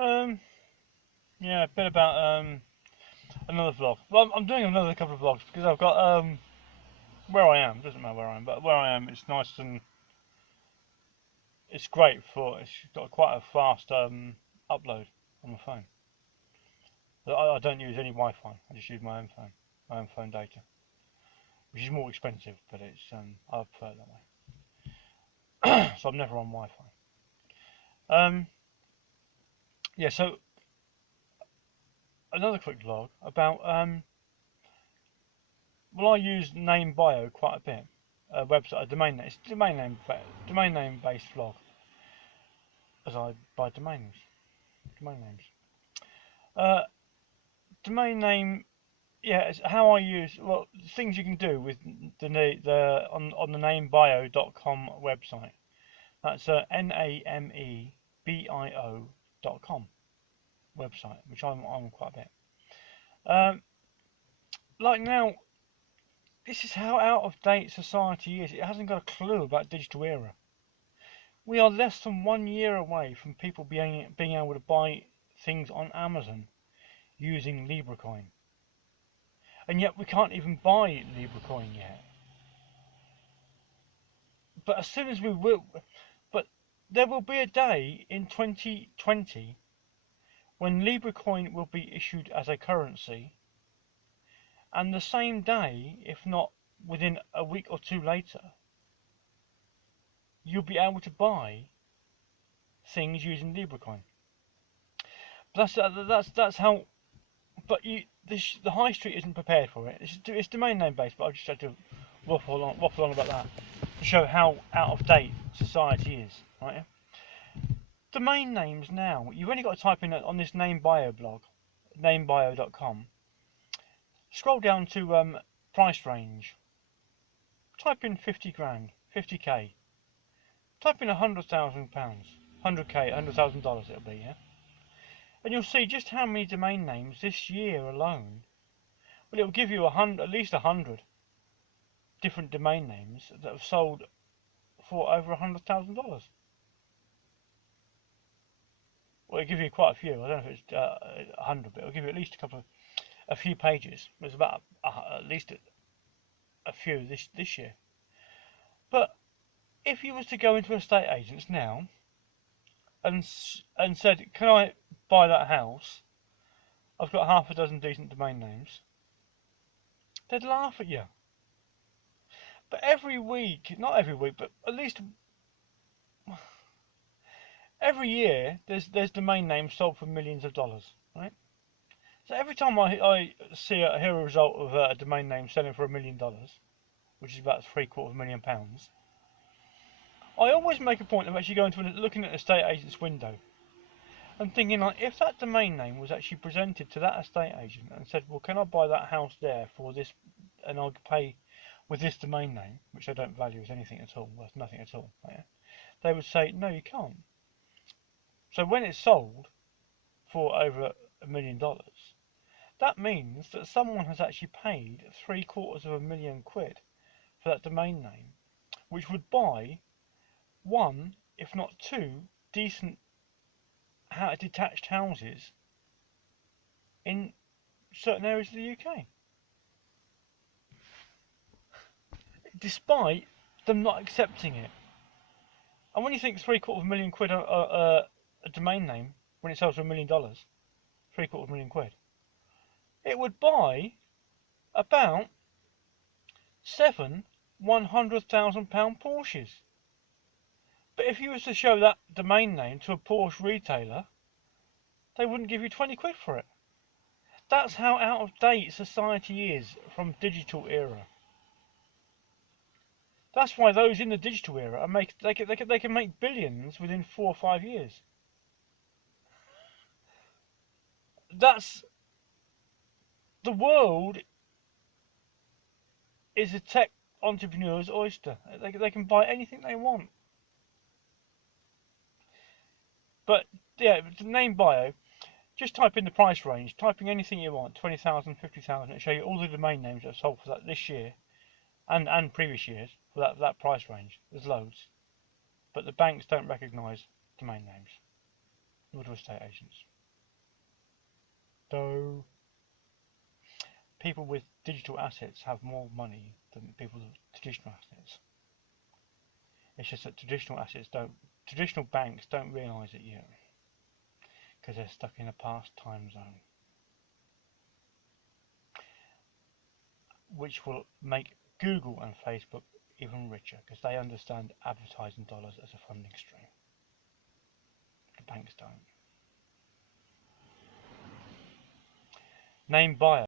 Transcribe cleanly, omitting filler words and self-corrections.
Um, yeah, a bit about another vlog. Well, I'm doing another couple of vlogs because I've got where I am. Doesn't matter where I am, but where I am, it's nice and it's great for. It's got quite a fast upload on my phone. I don't use any Wi-Fi. I just use my own phone data, which is more expensive, but it's I prefer it that way. So I'm never on Wi-Fi. Um, yeah. So another quick vlog about well, I use NameBio quite a bit. A website, a domain name. It's domain name based vlog, as I buy domain names. Uh, domain name, yeah. It's how I use well things you can do with the on the namebio.com website. That's namebio.com website, which I'm on quite a bit. Um, like now, this is how out of date society is. It hasn't got a clue about digital era. We are less than 1 year away from people being able to buy things on Amazon using LibreCoin. And yet we can't even buy LibreCoin yet. But as soon as we will, but there will be a day in 2020 when LibreCoin will be issued as a currency, and the same day, if not within a week or two later, you'll be able to buy things using LibreCoin. That's how. But the high street isn't prepared for it. It's domain name based, but I just had to waffle on about that to show how out of date society is. Right? Domain names now. You've only got to type in on this NameBio blog, namebio.com. Scroll down to price range. Type in 50 grand, 50k. Type in £100,000, 100k, $100,000 it'll be, yeah. And you'll see just how many domain names this year alone. Well, it'll give you at least 100 different domain names that have sold for over $100,000. Well, it'll give you quite a few. I don't know if it's 100, but it'll give you at least a few pages. There's about at least a few this year. But if you was to go into estate agents now and said, "Can I buy that house? I've got half a dozen decent domain names," they'd laugh at you. But every week, not every week, but at least every year, there's domain names sold for millions of dollars, right? So every time I hear a result of a domain name selling for $1 million, which is about £750,000, I always make a point of actually going to looking at an estate agent's window and thinking, like, if that domain name was actually presented to that estate agent and said, well, can I buy that house there for this, and I'll pay with this domain name, which I don't value as anything at all, worth nothing at all, yeah, they would say, no, you can't. So when it's sold for over $1 million, that means that someone has actually paid £750,000 for that domain name, which would buy one, if not two, decent detached houses in certain areas of the UK, despite them not accepting it. And when you think £750,000 a domain name, when it sells for $1 million, £750,000, it would buy about 7 £100,000 Porsches. But if you was to show that domain name to a Porsche retailer, they wouldn't give you 20 quid for it. That's how out of date society is from digital era. That's why those in the digital era they can make billions within 4 or 5 years. That's the world is a tech entrepreneur's oyster. They can buy anything they want. But yeah, the NameBio, just type in the price range, typing anything you want, 20,000, 50,000, it'll show you all the domain names that are sold for that this year and previous years for that price range. There's loads. But the banks don't recognise domain names. nor do estate agents. Though people with digital assets have more money than people with traditional assets. It's just that traditional banks don't realise it yet, because they're stuck in a past time zone, which will make Google and Facebook even richer, because they understand advertising dollars as a funding stream. The banks don't. Name buyer.